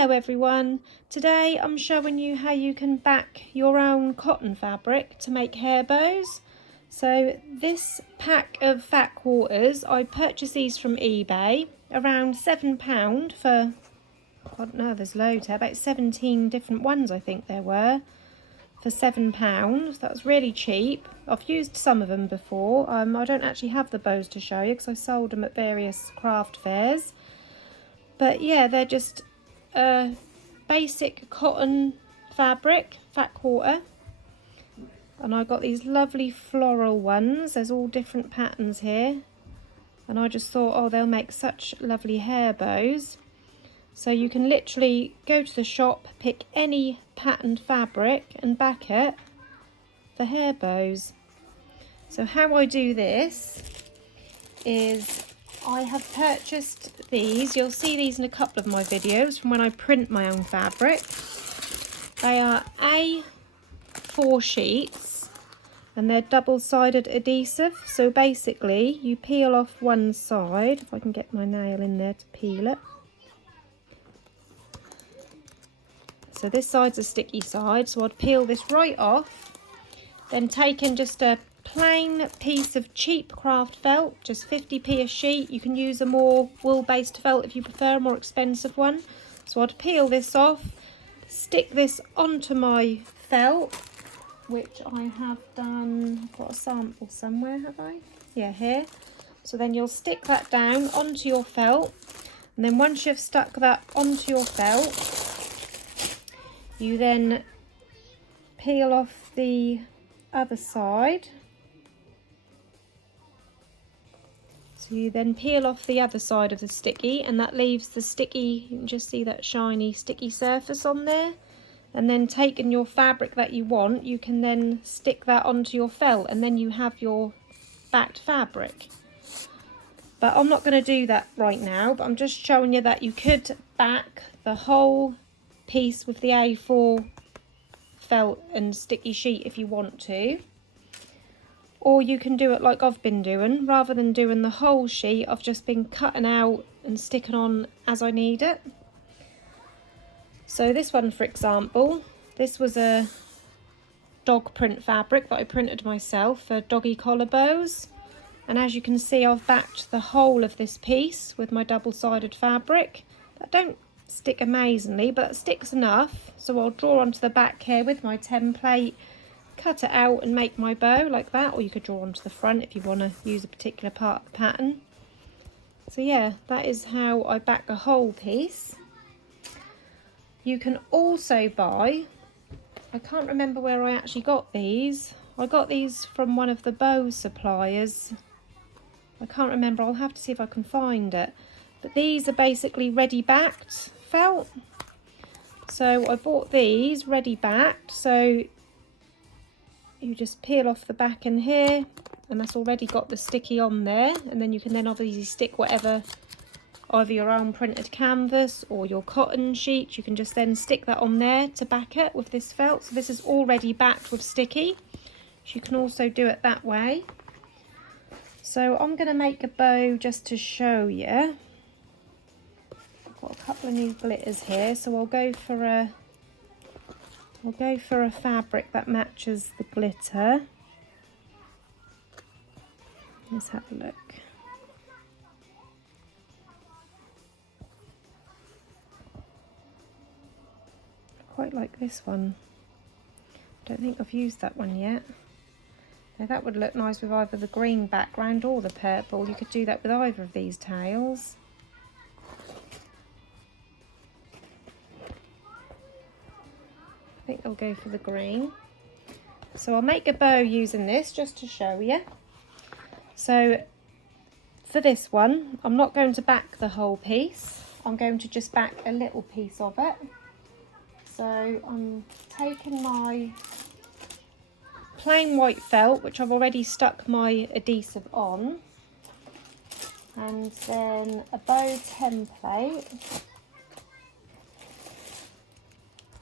Hello everyone, today I'm showing you how you can back your own cotton fabric to make hair bows. So this pack of fat quarters, I purchased these from eBay, around £7 for, I don't know, there's loads here, about 17 different ones I think there were, for £7. That was really cheap. I've used some of them before. I don't actually have the bows to show you because I sold them at various craft fairs. But yeah, they're just basic cotton fabric, fat quarter, and I got these lovely floral ones. There's all different patterns here, and I just thought, oh, they'll make such lovely hair bows. So you can literally go to the shop, pick any patterned fabric and back it for hair bows. So how I do this is I have purchased these. You'll see these in a couple of my videos from when I print my own fabric. They are A4 sheets and they're double-sided adhesive. So basically you peel off one side, if I can get my nail in there to peel it. So this side's a sticky side, so I'd peel this right off, then taking just a plain piece of cheap craft felt, just 50p a sheet. You can use a more wool-based felt if you prefer, a more expensive one. So I'd peel this off, stick this onto my felt, which I have done. I've got a sample somewhere, have I? Yeah, here. So then you'll stick that down onto your felt, and then once you've stuck that onto your felt, you then peel off the other side. So you then peel off the other side of the sticky, and that leaves the sticky, you can just see that shiny sticky surface on there. And then taking your fabric that you want, you can then stick that onto your felt, and then you have your backed fabric. But I'm not going to do that right now, but I'm just showing you that you could back the whole piece with the A4 felt and sticky sheet if you want to. Or you can do it like I've been doing. Rather than doing the whole sheet, I've just been cutting out and sticking on as I need it. So this one, for example, this was a dog print fabric that I printed myself for doggy collar bows. And as you can see, I've backed the whole of this piece with my double-sided fabric. That don't stick amazingly, but it sticks enough. So I'll draw onto the back here with my template, cut it out and make my bow like that, or you could draw onto the front if you want to use a particular part of the pattern. So yeah, that is how I back a whole piece. You can also buy, I can't remember where I actually got these. I got these from one of the bow suppliers. I can't remember, I'll have to see if I can find it. But these are basically ready backed felt. So I bought these ready backed, so you just peel off the back in here, and that's already got the sticky on there, and then you can then obviously stick whatever, either your own printed canvas or your cotton sheet, you can just then stick that on there to back it with this felt. So this is already backed with sticky, so you can also do it that way. So I'm going to make a bow just to show you. I've got a couple of new glitters here, so I'll go for a fabric that matches the glitter. Let's have a look. I quite like this one. Don't think I've used that one yet. Now that would look nice with either the green background or the purple. You could do that with either of these tails. I think I'll go for the green. So I'll make a bow using this just to show you. So for this one, I'm not going to back the whole piece. I'm going to just back a little piece of it. So I'm taking my plain white felt, which I've already stuck my adhesive on, and then a bow template.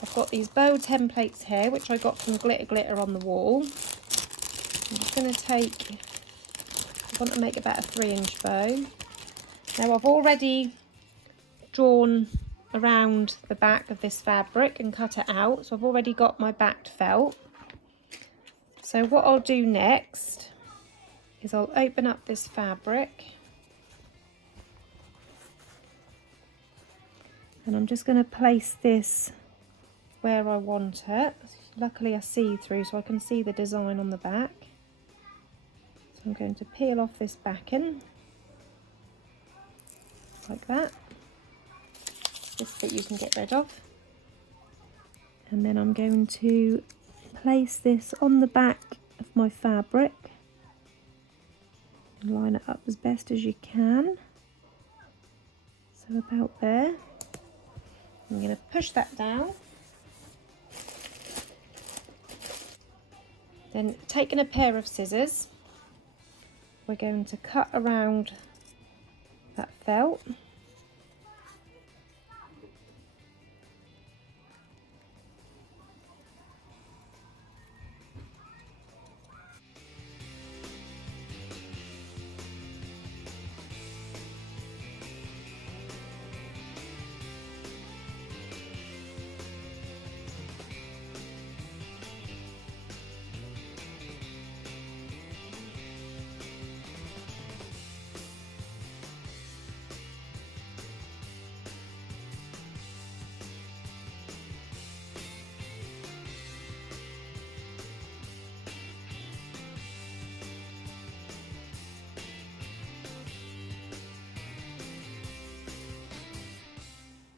I've got these bow templates here, which I got from Glitter on the Wall. I'm just going to take, I want to make about a 3-inch bow. Now I've already drawn around the back of this fabric and cut it out. So I've already got my backed felt. So what I'll do next is I'll open up this fabric and I'm just going to place this where I want it. Luckily I see through so I can see the design on the back. So I'm going to peel off this backing like that. This bit you can get rid of. And then I'm going to place this on the back of my fabric and line it up as best as you can. So about there. I'm going to push that down. Then taking a pair of scissors, we're going to cut around that felt.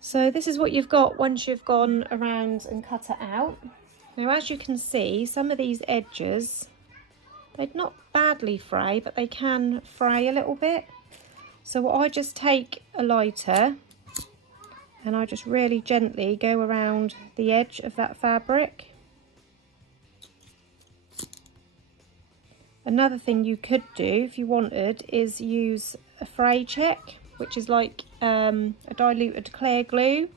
So this is what you've got once you've gone around and cut it out. Now as you can see, some of these edges, they're not badly fray, but they can fray a little bit. So I just take a lighter and I just really gently go around the edge of that fabric. Another thing you could do if you wanted is use a fray check, which is like a diluted clear glue,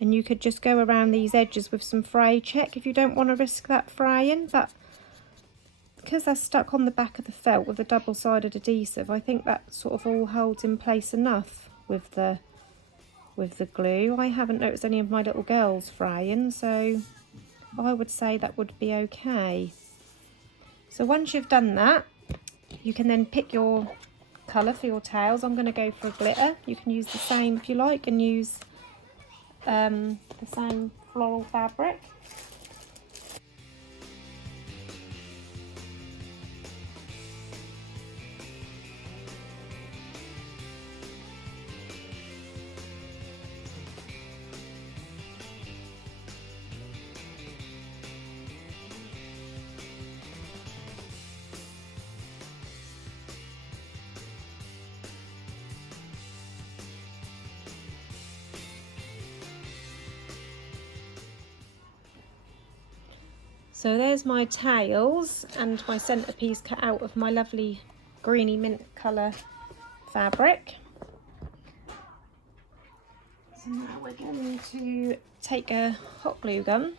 and you could just go around these edges with some fray check if you don't want to risk that fraying. But because they're stuck on the back of the felt with the double-sided adhesive, I think that sort of all holds in place enough with the glue. I haven't noticed any of my little girls fraying, so I would say that would be okay. So once you've done that, you can then pick your colour for your tails. I'm going to go for a glitter. You can use the same if you like and use the same floral fabric. So there's my tails and my centrepiece cut out of my lovely greeny mint colour fabric. So now we're going to take a hot glue gun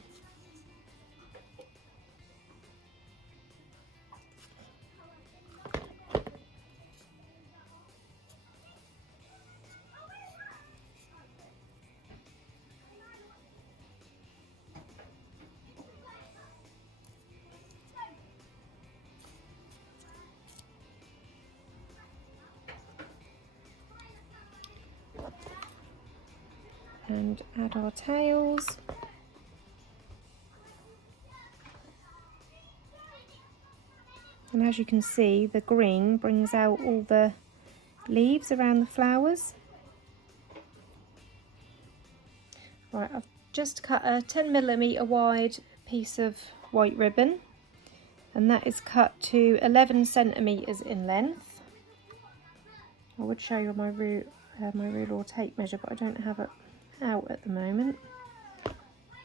and add our tails. And as you can see, the green brings out all the leaves around the flowers. Right, I've just cut a 10mm wide piece of white ribbon, and that is cut to 11 centimeters in length. I would show you my ruler or tape measure, but I don't have it out at the moment.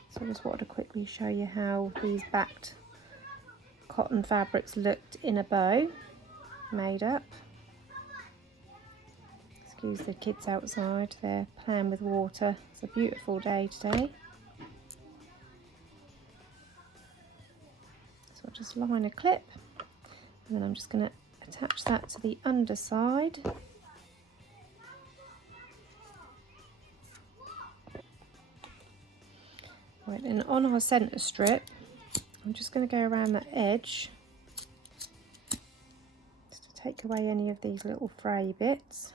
So I just wanted to quickly show you how these backed cotton fabrics looked in a bow made up. Excuse the kids outside, they're playing with water. It's a beautiful day today. So I'll just line a clip and then I'm just going to attach that to the underside. Right, and on our centre strip, I'm just going to go around the edge just to take away any of these little fray bits.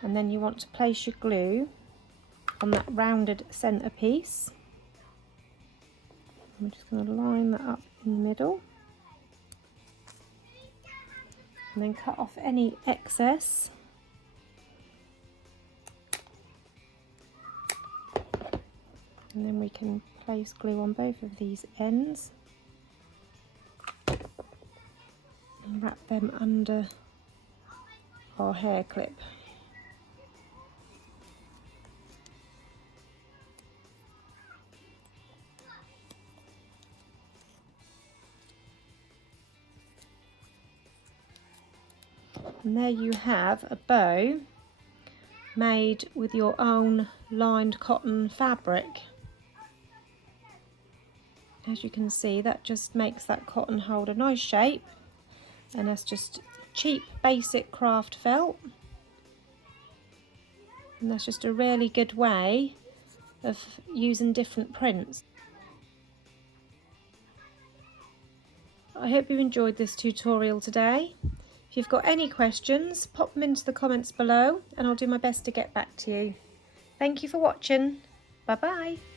And then you want to place your glue on that rounded centre piece. I'm just going to line that up in the middle. And then cut off any excess. And then we can place glue on both of these ends and wrap them under our hair clip. And there you have a bow made with your own lined cotton fabric. As you can see, that just makes that cotton hold a nice shape, and that's just cheap basic craft felt, and that's just a really good way of using different prints. I hope you enjoyed this tutorial today. If you've got any questions, pop them into the comments below and I'll do my best to get back to you. Thank you for watching. Bye bye.